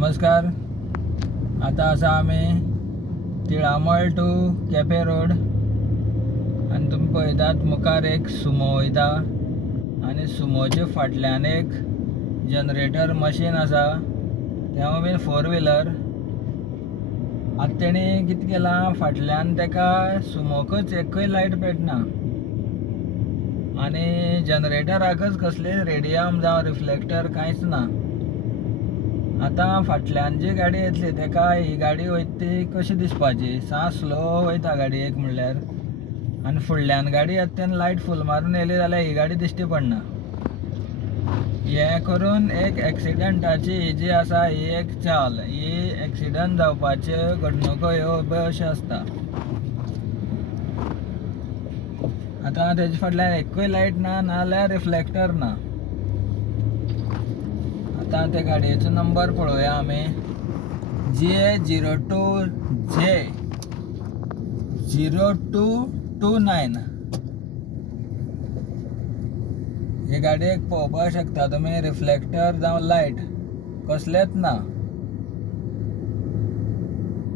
नमस्कार. आता आसा आमी तिळामळ टू केपें रोड आनी तुमी पळयतात मुखार एक सुमो वयता आनी सुमोच्या फाटल्यान एक जनरेटर मशीन आसा तेव्हा बीन फोर व्हिलर आतां तेणी कितें केलां? फाटल्यान तेका सुमोकच एकूय लायट पेटना. आनी जनरेटराकच कसले? रेडियम जावं रिफ्लेक्टर कांयच ना. आतां फाटल्यान जी गाडी येतली तेका ही गाडी वयता ती कशी दिसपाची? सा स्लो वयता गाडी एक म्हणल्यार. आनी फुडल्यान गाडी येता तेन्ना लायट फूल मारून येयली जाल्यार ही गाडी दिश्टी पडना. हें करून एक एक्सिडंटाची ही जी आसा ही एक चाल. ही एक्सिडंट जावपाच्यो घडणुको ह्यो बऱ्यो अश्यो आसता. आतां तेजे फाटल्यान एकूय लायट ना नाल्यार रिफ्लेक्टर ना. आतां त्या गाडयेचो नंबर पळोवया आमी G A zero two Z. Zero two two nine हे गाडयेक पळोवपाक शकता तुमी रिफ्लेक्टर जावं लायट कसलेंच ना.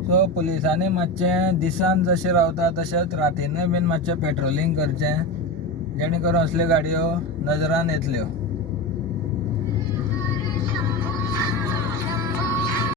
सो पुलिसांनी मातशें दिसान जशें रावता तशेंच रातीनय बीन मातशें पेट्रोलिंग करचें. जेणे करून असल्यो गाडयो नजरान येतल्यो.